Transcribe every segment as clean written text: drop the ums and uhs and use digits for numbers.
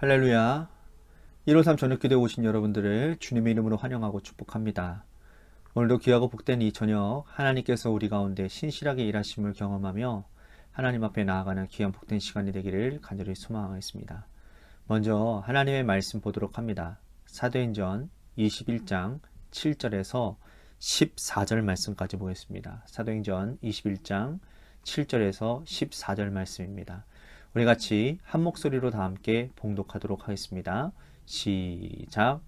할렐루야. 153 저녁기도에 오신 여러분들을 주님의 이름으로 환영하고 축복합니다. 오늘도 귀하고 복된 이 저녁 하나님께서 우리 가운데 신실하게 일하심을 경험하며 하나님 앞에 나아가는 귀한 복된 시간이 되기를 간절히 소망하겠습니다. 먼저 하나님의 말씀 보도록 합니다. 사도행전 21장 7절에서 14절 말씀까지 보겠습니다. 사도행전 21장 7절에서 14절 말씀입니다. 우리 같이 한 목소리로 다 함께 봉독하도록 하겠습니다. 시작.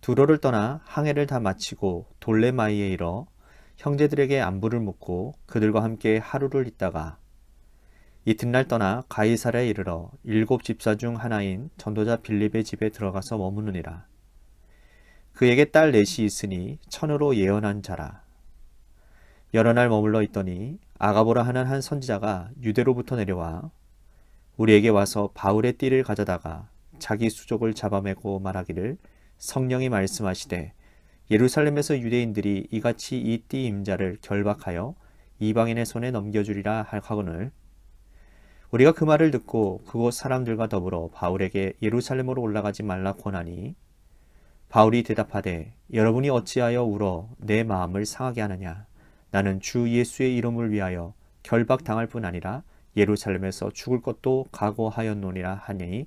두로를 떠나 항해를 다 마치고 돌레마이에 이르러 형제들에게 안부를 묻고 그들과 함께 하루를 있다가 이튿날 떠나 가이사랴에 이르러 7 집사 중 하나인 전도자 빌립의 집에 들어가서 머무느니라. 그에게 딸 넷이 있으니 천으로 예언한 자라. 여러 날 머물러 있더니 아가보라 하는 한 선지자가 유대로부터 내려와 우리에게 와서 바울의 띠를 가져다가 자기 수족을 잡아매고 말하기를 성령이 말씀하시되 예루살렘에서 유대인들이 이같이 이 띠 임자를 결박하여 이방인의 손에 넘겨주리라 하거늘 우리가 그 말을 듣고 그곳 사람들과 더불어 바울에게 예루살렘으로 올라가지 말라 권하니 바울이 대답하되 여러분이 어찌하여 울어 내 마음을 상하게 하느냐. 나는 주 예수의 이름을 위하여 결박당할 뿐 아니라 예루살렘에서 죽을 것도 각오하였노니라 하니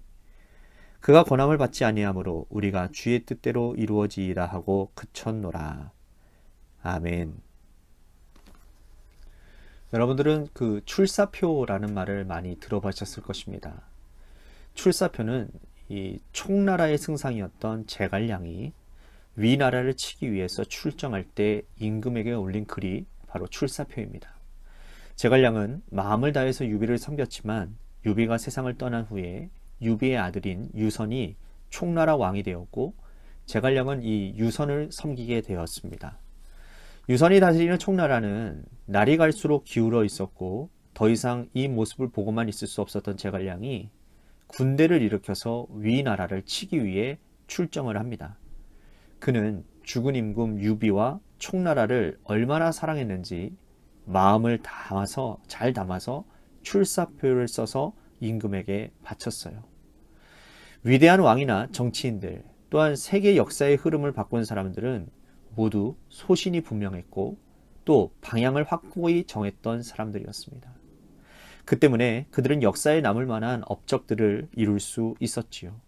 그가 권함을 받지 아니하므로 우리가 주의 뜻대로 이루어지이다 하고 그쳤노라. 아멘. 여러분들은 그 출사표라는 말을 많이 들어보셨을 것입니다. 출사표는 이 총나라의 승상이었던 제갈량이 위나라를 치기 위해서 출정할 때 임금에게 올린 글이 바로 출사표입니다. 제갈량은 마음을 다해서 유비를 섬겼지만 유비가 세상을 떠난 후에 유비의 아들인 유선이 총나라 왕이 되었고 제갈량은 이 유선을 섬기게 되었습니다. 유선이 다스리는 총나라는 날이 갈수록 기울어 있었고 더 이상 이 모습을 보고만 있을 수 없었던 제갈량이 군대를 일으켜서 위나라를 치기 위해 출정을 합니다. 그는 죽은 임금 유비와 총나라를 얼마나 사랑했는지 마음을 담아서 잘 담아서 출사표를 써서 임금에게 바쳤어요. 위대한 왕이나 정치인들 또한 세계 역사의 흐름을 바꾼 사람들은 모두 소신이 분명했고 또 방향을 확고히 정했던 사람들이었습니다. 그 때문에 그들은 역사에 남을 만한 업적들을 이룰 수 있었지요.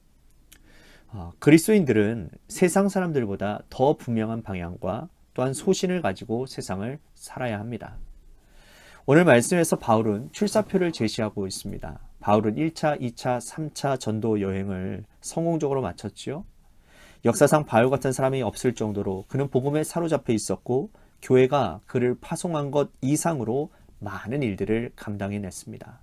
그리스도인들은 세상 사람들보다 더 분명한 방향과 또한 소신을 가지고 세상을 살아야 합니다. 오늘 말씀에서 바울은 출사표를 제시하고 있습니다. 바울은 1차, 2차, 3차 전도 여행을 성공적으로 마쳤지요. 역사상 바울 같은 사람이 없을 정도로 그는 복음에 사로잡혀 있었고 교회가 그를 파송한 것 이상으로 많은 일들을 감당해냈습니다.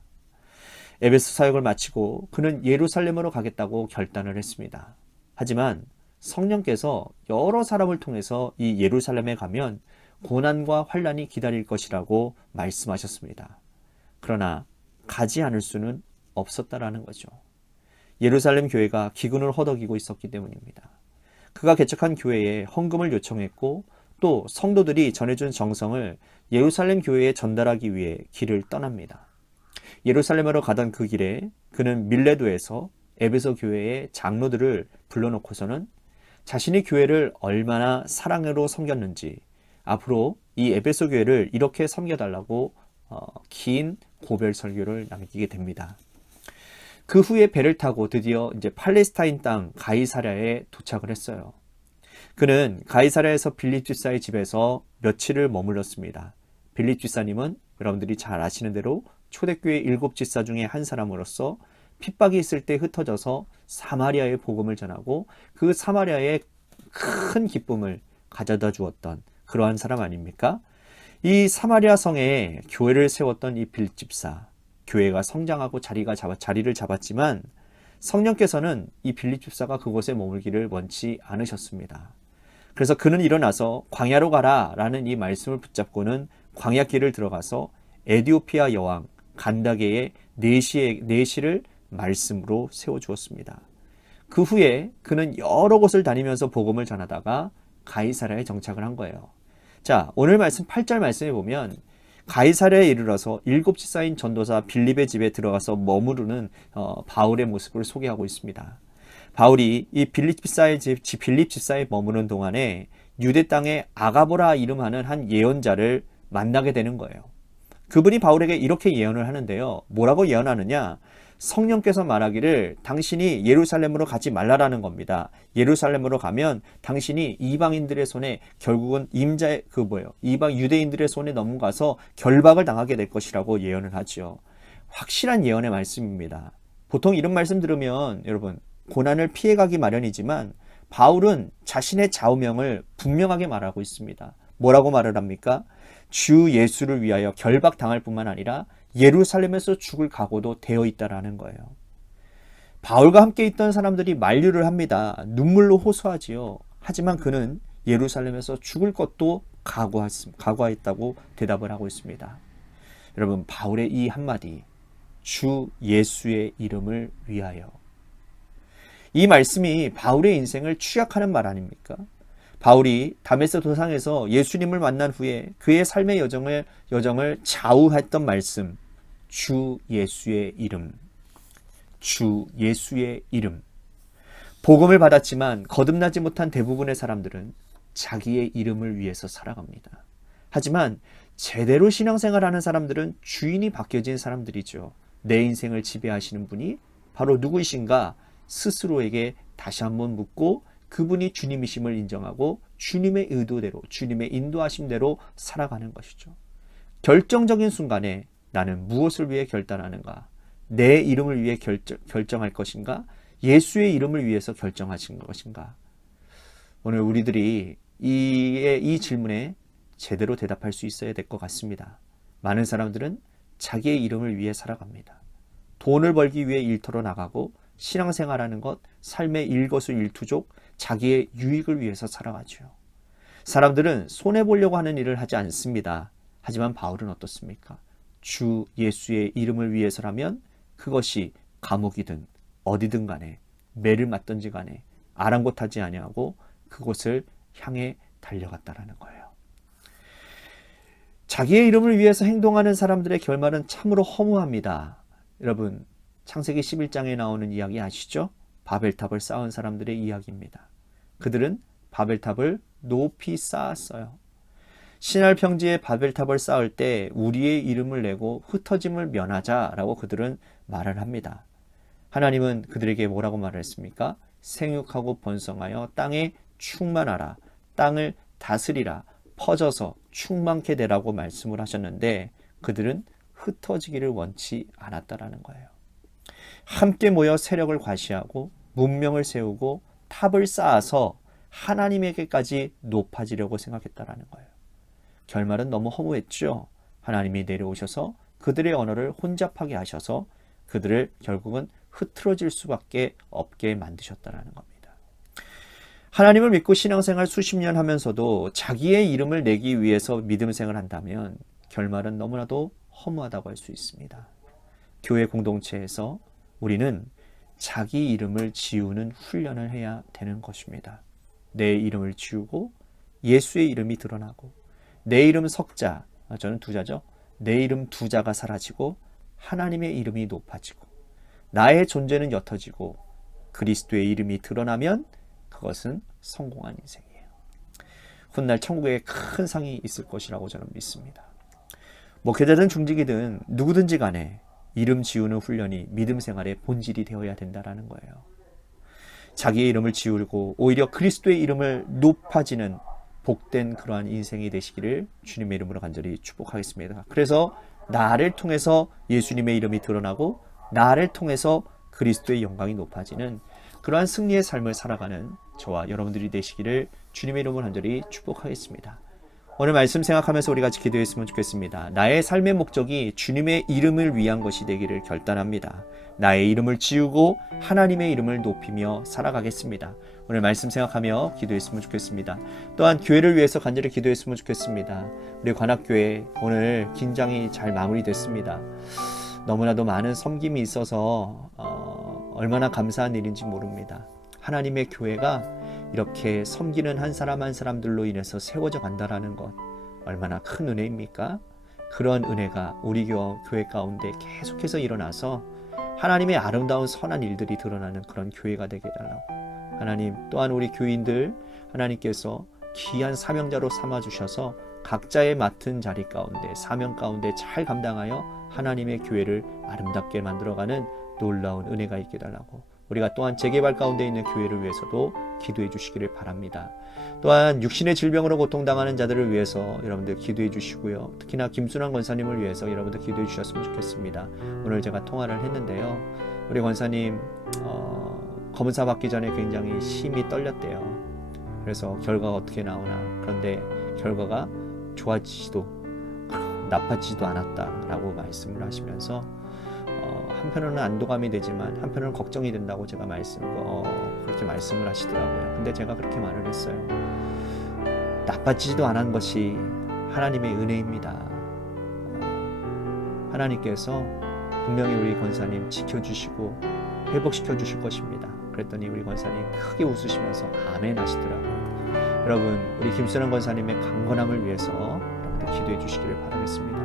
에베소 사역을 마치고 그는 예루살렘으로 가겠다고 결단을 했습니다. 하지만 성령께서 여러 사람을 통해서 이 예루살렘에 가면 고난과 환난이 기다릴 것이라고 말씀하셨습니다. 그러나 가지 않을 수는 없었다라는 거죠. 예루살렘 교회가 기근을 허덕이고 있었기 때문입니다. 그가 개척한 교회에 헌금을 요청했고 또 성도들이 전해준 정성을 예루살렘 교회에 전달하기 위해 길을 떠납니다. 예루살렘으로 가던 그 길에 그는 밀레도에서 에베소 교회의 장로들을 불러놓고서는 자신이 교회를 얼마나 사랑으로 섬겼는지 앞으로 이 에베소 교회를 이렇게 섬겨달라고 긴 고별 설교를 남기게 됩니다. 그 후에 배를 타고 드디어 이제 팔레스타인 땅 가이사랴에 도착을 했어요. 그는 가이사랴에서 빌립 집사의 집에서 며칠을 머물렀습니다. 빌립 집사님은 여러분들이 잘 아시는 대로 초대교회 7 집사 중에 한 사람으로서 핍박이 있을 때 흩어져서 사마리아의 복음을 전하고 그 사마리아에 큰 기쁨을 가져다 주었던 그러한 사람 아닙니까? 이 사마리아 성에 교회를 세웠던 이 빌립 집사, 교회가 성장하고 자리를 잡았지만 성령께서는 이 빌립 집사가 그곳에 머물기를 원치 않으셨습니다. 그래서 그는 일어나서 광야로 가라 라는 이 말씀을 붙잡고는 광야길을 들어가서 에디오피아 여왕 간다게의 내시를 말씀으로 세워주었습니다. 그 후에 그는 여러 곳을 다니면서 복음을 전하다가 가이사랴에 정착을 한 거예요. 자, 오늘 말씀 8절 말씀에 보면 가이사랴에 이르러서 7지사인 전도사 빌립의 집에 들어가서 머무르는 바울의 모습을 소개하고 있습니다. 바울이 이 빌립 집사에 머무는 동안에 유대 땅에 아가보라 이름하는 한 예언자를 만나게 되는 거예요. 그분이 바울에게 이렇게 예언을 하는데요. 뭐라고 예언하느냐? 성령께서 말하기를 당신이 예루살렘으로 가지 말라라는 겁니다. 예루살렘으로 가면 당신이 이방인들의 손에 결국은 이방 유대인들의 손에 넘어가서 결박을 당하게 될 것이라고 예언을 하죠. 확실한 예언의 말씀입니다. 보통 이런 말씀 들으면 여러분 고난을 피해가기 마련이지만 바울은 자신의 좌우명을 분명하게 말하고 있습니다. 뭐라고 말을 합니까? 주 예수를 위하여 결박당할 뿐만 아니라 예루살렘에서 죽을 각오도 되어 있다라는 거예요. 바울과 함께 있던 사람들이 만류를 합니다. 눈물로 호소하지요. 하지만 그는 예루살렘에서 죽을 것도 각오했다고 대답을 하고 있습니다. 여러분, 바울의 이 한마디, 주 예수의 이름을 위하여. 이 말씀이 바울의 인생을 추약하는 말 아닙니까? 바울이 다메섹 도상에서 예수님을 만난 후에 그의 삶의 여정을 좌우했던 말씀, 주 예수의 이름, 주 예수의 이름. 복음을 받았지만 거듭나지 못한 대부분의 사람들은 자기의 이름을 위해서 살아갑니다. 하지만 제대로 신앙생활하는 사람들은 주인이 바뀌어진 사람들이죠. 내 인생을 지배하시는 분이 바로 누구이신가 스스로에게 다시 한번 묻고 그분이 주님이심을 인정하고 주님의 의도대로, 주님의 인도하심대로 살아가는 것이죠. 결정적인 순간에 나는 무엇을 위해 결단하는가? 내 이름을 위해 결정할 것인가? 예수의 이름을 위해서 결정하신 것인가? 오늘 우리들이 이 질문에 제대로 대답할 수 있어야 될 것 같습니다. 많은 사람들은 자기의 이름을 위해 살아갑니다. 돈을 벌기 위해 일터로 나가고 신앙생활하는 것, 삶의 일거수일투족, 자기의 유익을 위해서 살아가죠. 사람들은 손해보려고 하는 일을 하지 않습니다. 하지만 바울은 어떻습니까? 주 예수의 이름을 위해서라면 그것이 감옥이든 어디든 간에 매를 맞든지 간에 아랑곳하지 아니하고 그곳을 향해 달려갔다라는 거예요. 자기의 이름을 위해서 행동하는 사람들의 결말은 참으로 허무합니다. 여러분, 창세기 11장에 나오는 이야기 아시죠? 바벨탑을 쌓은 사람들의 이야기입니다. 그들은 바벨탑을 높이 쌓았어요. 신할 평지에 바벨탑을 쌓을 때 우리의 이름을 내고 흩어짐을 면하자라고 그들은 말을 합니다. 하나님은 그들에게 뭐라고 말했습니까? 생육하고 번성하여 땅에 충만하라, 땅을 다스리라, 퍼져서 충만케 되라고 말씀을 하셨는데 그들은 흩어지기를 원치 않았다라는 거예요. 함께 모여 세력을 과시하고 문명을 세우고 탑을 쌓아서 하나님에게까지 높아지려고 생각했다라는 거예요. 결말은 너무 허무했죠. 하나님이 내려오셔서 그들의 언어를 혼잡하게 하셔서 그들을 결국은 흐트러질 수밖에 없게 만드셨다라는 겁니다. 하나님을 믿고 신앙생활 수십 년 하면서도 자기의 이름을 내기 위해서 믿음생활을 한다면 결말은 너무나도 허무하다고 할 수 있습니다. 교회 공동체에서 우리는 자기 이름을 지우는 훈련을 해야 되는 것입니다. 내 이름을 지우고 예수의 이름이 드러나고 내 이름 석자, 저는 두자죠. 내 이름 두자가 사라지고 하나님의 이름이 높아지고 나의 존재는 옅어지고 그리스도의 이름이 드러나면 그것은 성공한 인생이에요. 훗날 천국에 큰 상이 있을 것이라고 저는 믿습니다. 목회자든 중직이든 누구든지 간에 이름 지우는 훈련이 믿음 생활의 본질이 되어야 된다는 거예요. 자기의 이름을 지우고 오히려 그리스도의 이름을 높아지는 복된 그러한 인생이 되시기를 주님의 이름으로 간절히 축복하겠습니다. 그래서 나를 통해서 예수님의 이름이 드러나고 나를 통해서 그리스도의 영광이 높아지는 그러한 승리의 삶을 살아가는 저와 여러분들이 되시기를 주님의 이름으로 간절히 축복하겠습니다. 오늘 말씀 생각하면서 우리 같이 기도했으면 좋겠습니다. 나의 삶의 목적이 주님의 이름을 위한 것이 되기를 결단합니다. 나의 이름을 지우고 하나님의 이름을 높이며 살아가겠습니다. 오늘 말씀 생각하며 기도했으면 좋겠습니다. 또한 교회를 위해서 간절히 기도했으면 좋겠습니다. 우리 관악교회 오늘 긴장이 잘 마무리됐습니다. 너무나도 많은 섬김이 있어서 얼마나 감사한 일인지 모릅니다. 하나님의 교회가 이렇게 섬기는 한 사람 한 사람들로 인해서 세워져 간다라는 것 얼마나 큰 은혜입니까? 그런 은혜가 우리 교회 가운데 계속해서 일어나서 하나님의 아름다운 선한 일들이 드러나는 그런 교회가 되게 해달라고. 하나님, 또한 우리 교인들 하나님께서 귀한 사명자로 삼아주셔서 각자의 맡은 자리 가운데, 사명 가운데 잘 감당하여 하나님의 교회를 아름답게 만들어가는 놀라운 은혜가 있게 해달라고. 우리가 또한 재개발 가운데 있는 교회를 위해서도 기도해 주시기를 바랍니다. 또한 육신의 질병으로 고통당하는 자들을 위해서 여러분들 기도해 주시고요. 특히나 김순환 권사님을 위해서 여러분들 기도해 주셨으면 좋겠습니다. 오늘 제가 통화를 했는데요. 우리 권사님 검사 받기 전에 굉장히 심히 떨렸대요. 그래서 결과가 어떻게 나오나. 그런데 결과가 좋아지지도 나빠지지도 않았다라고 말씀을 하시면서 한편으로는 안도감이 되지만 한편으로는 걱정이 된다고 제가 그렇게 말씀을 하시더라고요. 근데 제가 그렇게 말을 했어요. 나빠지지도 않은 것이 하나님의 은혜입니다. 하나님께서 분명히 우리 권사님 지켜주시고 회복시켜 주실 것입니다. 그랬더니 우리 권사님 크게 웃으시면서 아멘 하시더라고요. 여러분, 우리 김순환 권사님의 강건함을 위해서 여러분들 기도해 주시기를 바라겠습니다.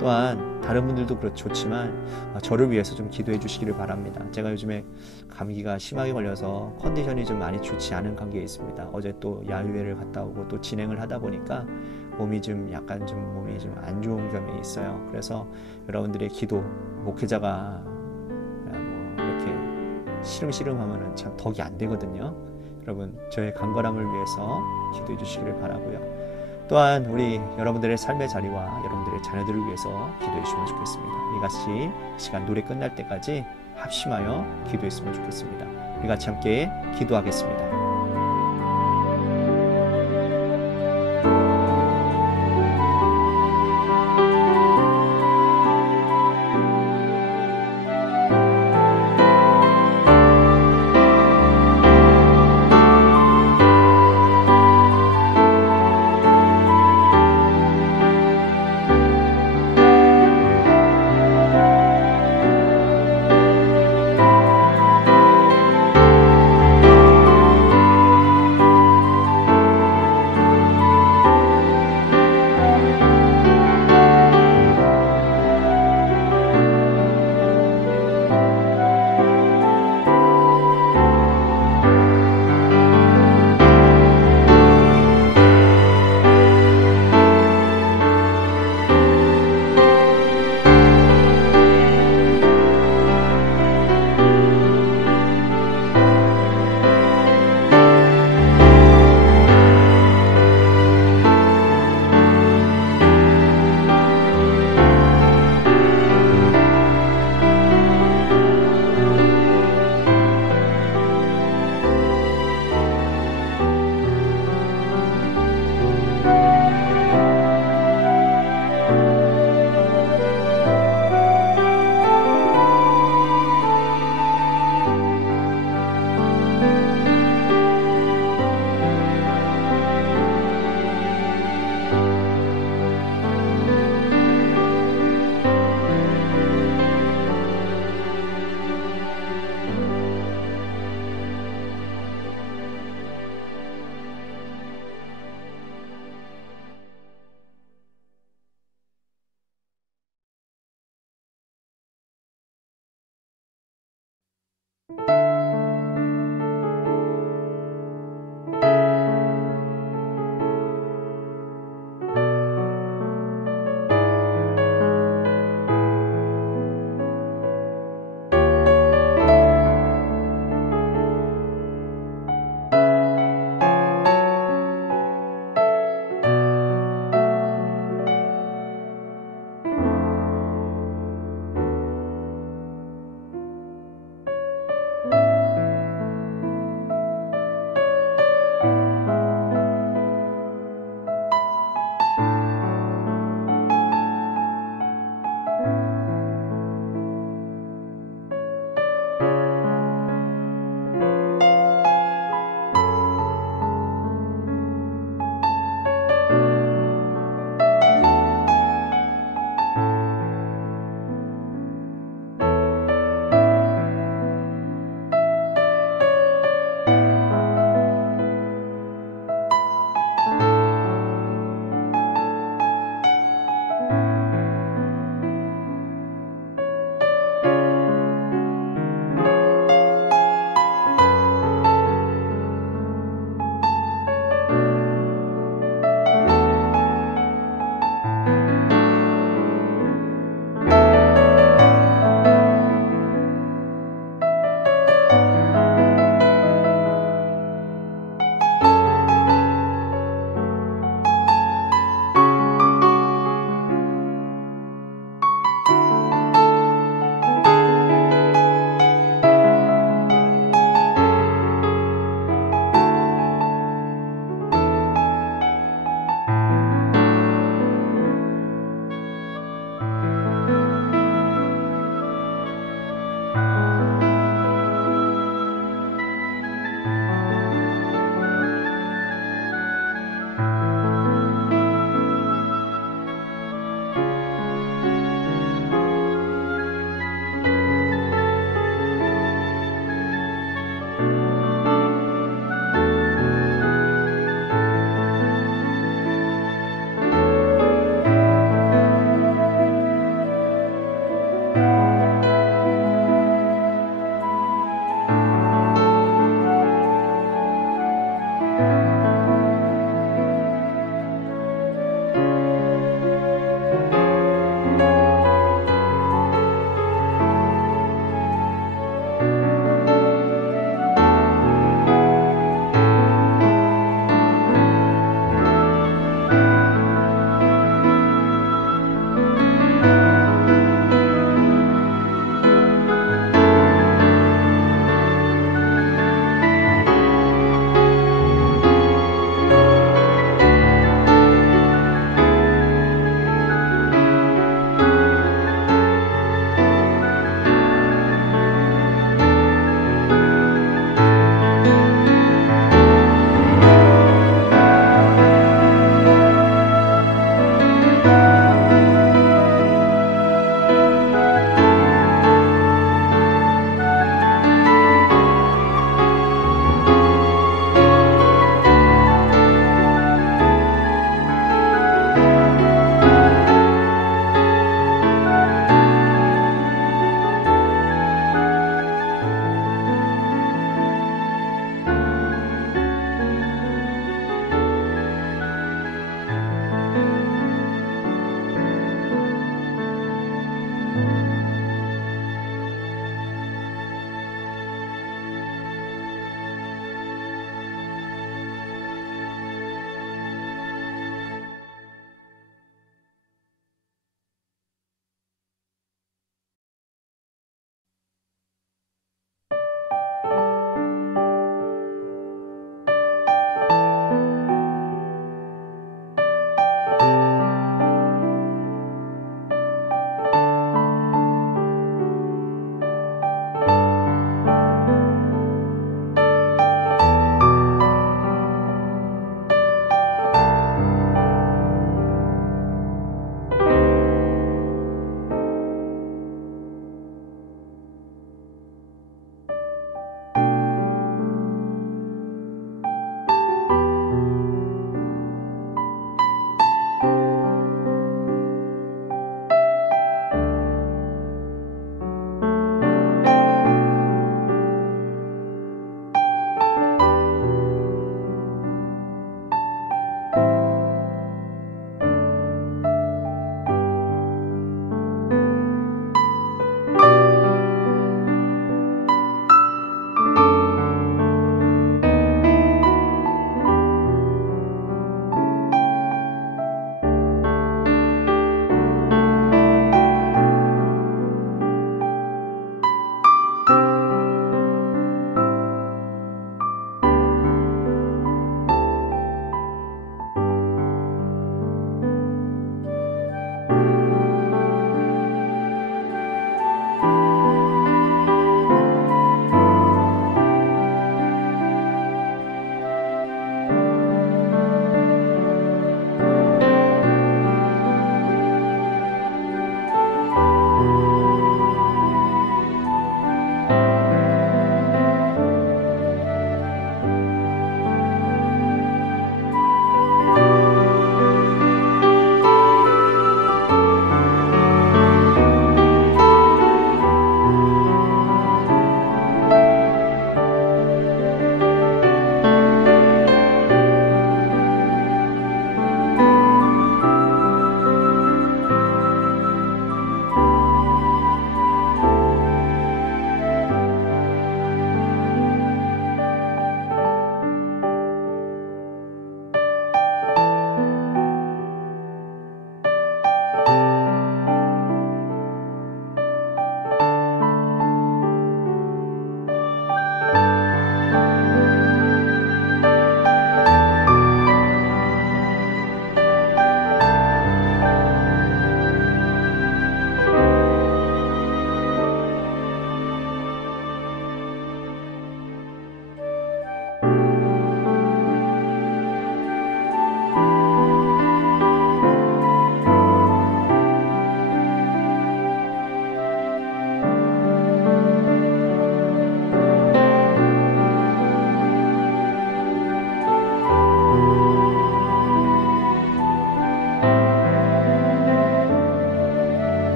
또한 다른 분들도 좋지만 저를 위해서 좀 기도해 주시기를 바랍니다. 제가 요즘에 감기가 심하게 걸려서 컨디션이 좀 많이 좋지 않은 관계에 있습니다. 어제 또 야유회를 갔다 오고 또 진행을 하다 보니까 몸이 좀 안 좋은 점이 있어요. 그래서 여러분들의 기도, 목회자가 이렇게 시름시름 하면은 참 덕이 안 되거든요. 여러분, 저의 강건함을 위해서 기도해 주시기를 바라고요. 또한 우리 여러분들의 삶의 자리와 여러분들의 자녀들을 위해서 기도해 주시면 좋겠습니다. 이같이 시간 노래 끝날 때까지 합심하여 기도했으면 좋겠습니다. 우리 같이 함께 기도하겠습니다.